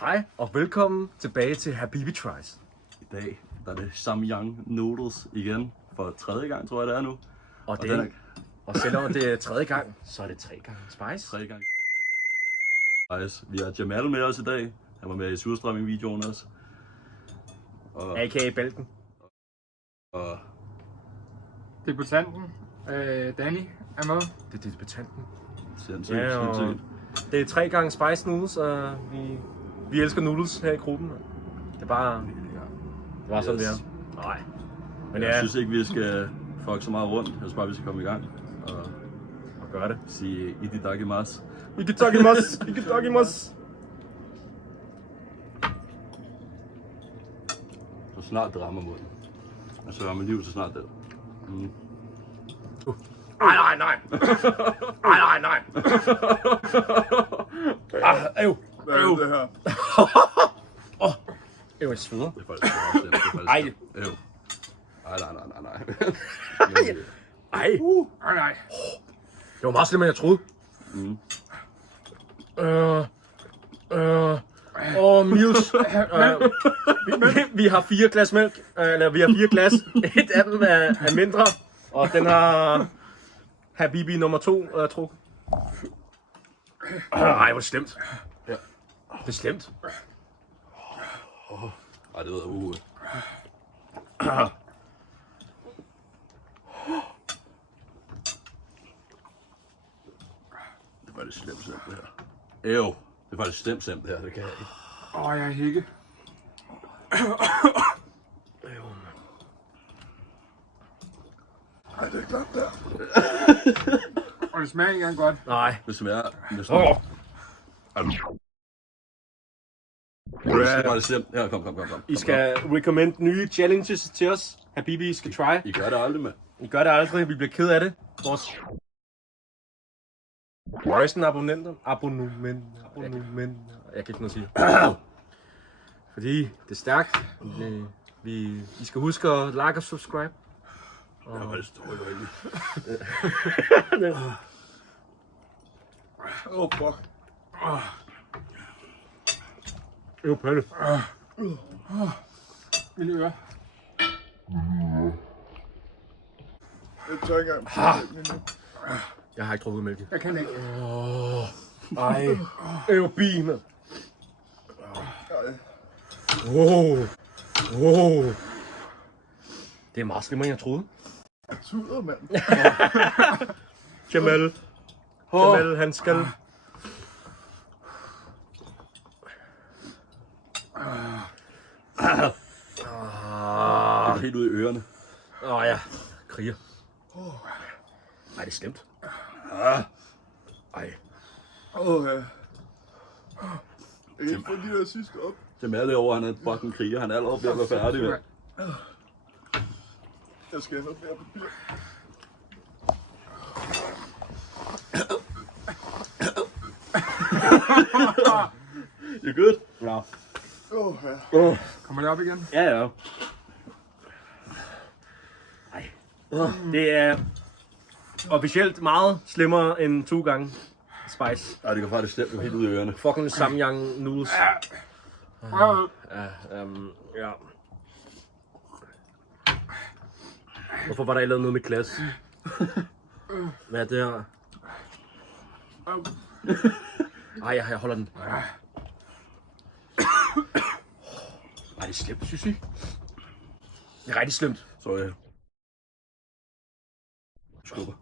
Hej og velkommen tilbage til Habibi Tries. I dag der er det Samyang Noodles igen for tredje gang, tror jeg det er nu. Og selvom det er tredje gang, så er det 3 gange spice. Tredje gang. Nice. Vi har Jamal med os i dag. Han var med i Surstrømming-videoen også. Og, A.k.a. Bælten. og Debutanten, Danny, er med. Det er debutanten. sindssygt, Ja, og sindssygt. det er 3 gange spice noodles, og vi elsker noodles her i gruppen. Det er bare sådan det er. Nej. Men Jeg ja, synes ikke, vi skal fuck så meget rundt. Jeg synes bare, vi skal komme i gang og og gør det. sige itadakimasu. Ikitakimasu! Ikitakimasu! Så snart det rammer munden. Og så er man liv, så snart det. Nej. Nej. Øv. Hvad er det her? Øv, jeg sveder. Det er faktisk slemt. Det er faktisk Ej. slemt. Øv. Nej. Ej. Nej. Det var meget slemmere, end jeg troede. Mils. Vi har 4 glas mælk. Eller vi har 4 glas. Et af dem er mindre. Og den har Habibi nummer 2 trukket. Ej, hvor slemt. Ja. Det er slemt. Ej, det ved jeg Det var det slemt det her. Ew. Det var det slemt det her. Det kan jeg ikke. Jeg er hække. Ej, det er klart der. Og det smager ikke engang godt. Nej. Det smager med Åh. Det var det slemt. Her, kom. I skal recommend nye challenges til os. Habibi skal try. I gør det aldrig med. I gør det aldrig. Vi bliver ked af det. Vores abonnenter. Jeg kan ikke noget sige. Fordi det er stærkt. I skal huske at like og subscribe. Ja, var det står jo ikke. Fuck. Jo, Palle. Mine ører. Jeg tør ikke engang. Jeg har ikke drukket mælk. Jeg kan ikke. Ej. Bi, mand. Wow. Det er meget slemmere, end jeg troede. Tuder, mand. Jamal, han skal... Det er helt ud i ørerne. Ja, kriger. Ej, det er slemt. Ej. Ikke få de der sidste op. Det er derovre, han er en fucking kriger. Han er allerede ved at være færdig med. Jeg skal have noget mere papir. You good? Ja. Kommer det op igen? Ja. Ej. Det er officielt meget slemmere end 2 gange spice. Ej, det kan faktisk stemt helt ud i ørerne. Fucking Samyang noodles. Ja. Hvorfor var der ikke lavet noget med glas? Hvad er det her? Ej, jeg holder den. Ej, det er slemt, synes I? Det er rigtig slemt. Sorry. Skubber.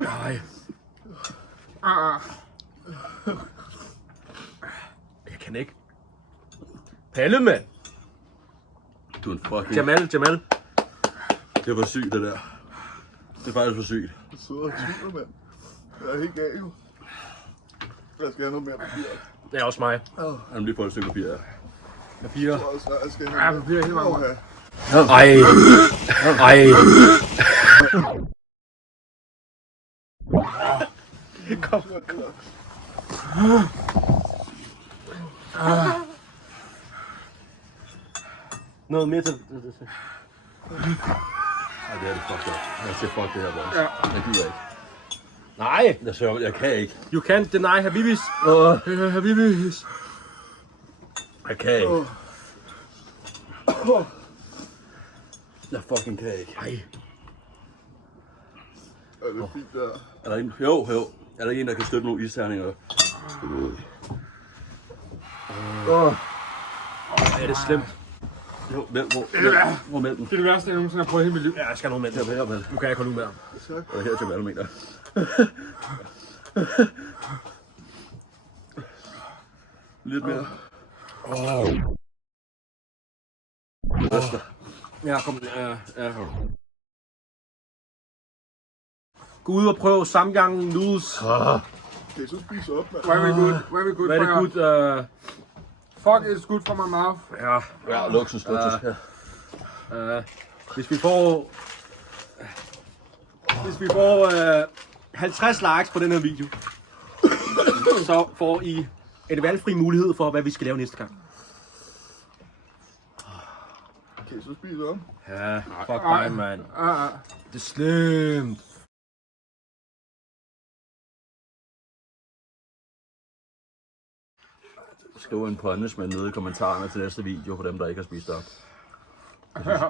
Nej. Jeg kan ikke. Palle, mand! Du er en fucking... Jamal. Det var sygt, det der. Det er faktisk for sygt. Jeg sidder og tuder, mand. Jeg er helt gal, jo. Jeg skal have noget mere papir. Det er også mig. Han bliver fået et stykke papir her. Papir. Jeg skal have noget papir hele vejen. Ej. Kom. Noget mere til. Ej, det er det fucked up. Jeg siger fuck det her, boys. Ja. Jeg gider ikke. Nej, Jeg kan ikke. you can't deny Habibis. Habibis. Jeg kan ikke. Jeg fucking kan ikke. Ej. Er det fint der? Er der ikke? Jo. Er der ikke en, der kan støtte nogle isterninger? Er det slemt? Jo, hvor mælken? Det er det værste, jeg nogensinde har prøvet i hele mit liv. Ja, jeg skal have noget med. Her med. Nu kan jeg ikke holde ud mere. Og her til hvad du mener. Lidt mere. Ja, kom. Ja. Gå ud og prøv samgang noodles. Kan I så spise op, mand? Very good, very good. Hvad er det for good? your- Fuck is good for my mouth. Ja. Ja, luksus. Hvis vi får 50 likes på den her video, så får I en valgfri mulighed for, hvad vi skal lave næste gang. Kan I så spise op? Ja, fuck dig, man. Det er slemt. Skriv en punishment nede i kommentarerne til næste video for dem, der ikke har spist op.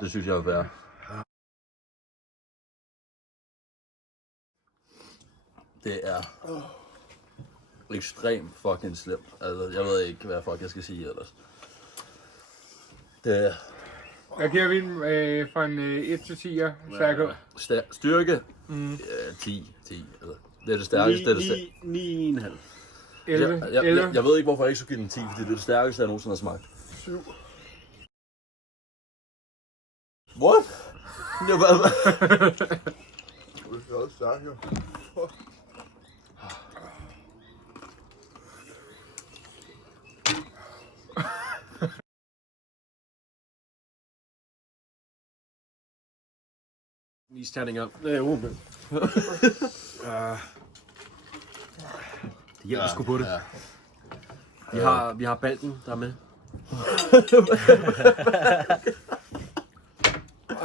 Det synes jeg er værd. Det er ekstremt fucking slemt. Altså, jeg ved ikke, hvad fuck jeg skal sige ellers. Det er Jeg giver vi fra en 1 til 10'er, cirka. styrke 10. Altså, det er det stærkeste. 9,5. 11. 11. Jeg ved ikke, hvorfor jeg ikke skulle give den 10, fordi det er det stærkeste, jeg nogensinde har smagt. 7. What? Det er bare... Det er også stærkt, jo. Isterninger. Det hjælper sgu på det. Ja. Vi har Balken, der er med.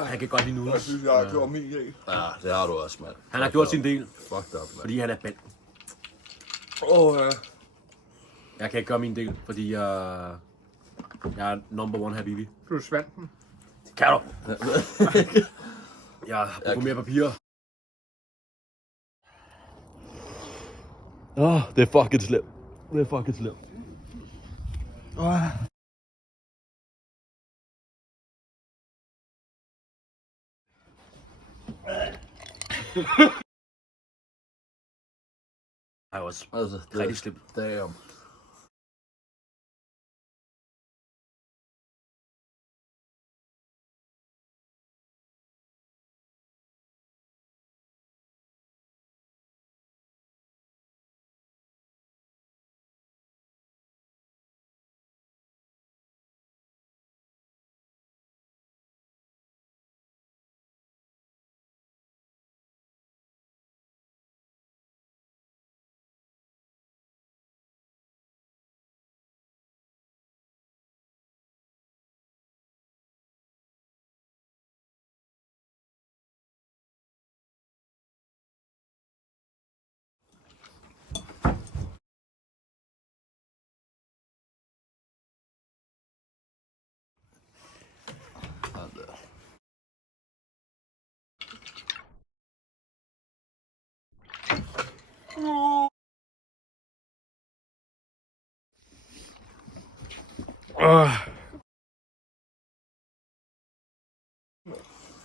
Han kan godt lide Jeg noodles. synes, jeg har gjort min af. Ja, det har du også, mand. Han har gjort sin del, Fuck up, mand. fordi han er Balken. Ja. Jeg kan ikke gøre min del, fordi jeg er number one Habibi. Du svandt den. Det kan du. Jeg har brug for mere papir. Det er fucking slemt. Det er fucking slemt. Det er også Altså, det rigtig slemt. Damn.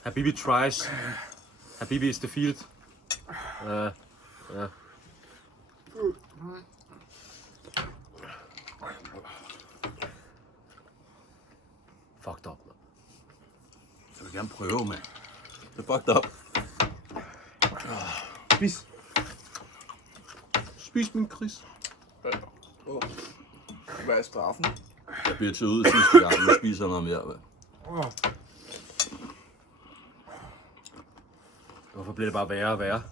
Habibi tries. Habibi is defeated. Ja. Fucked up, man. Jeg vil gerne prøve, mand. Det er fucked up. Spis. Spis min Chris. Hvad er straffen? Jeg bliver til ud sidste gang, nu spiser jeg noget mere, mand. Hvorfor bliver det bare værre og værre?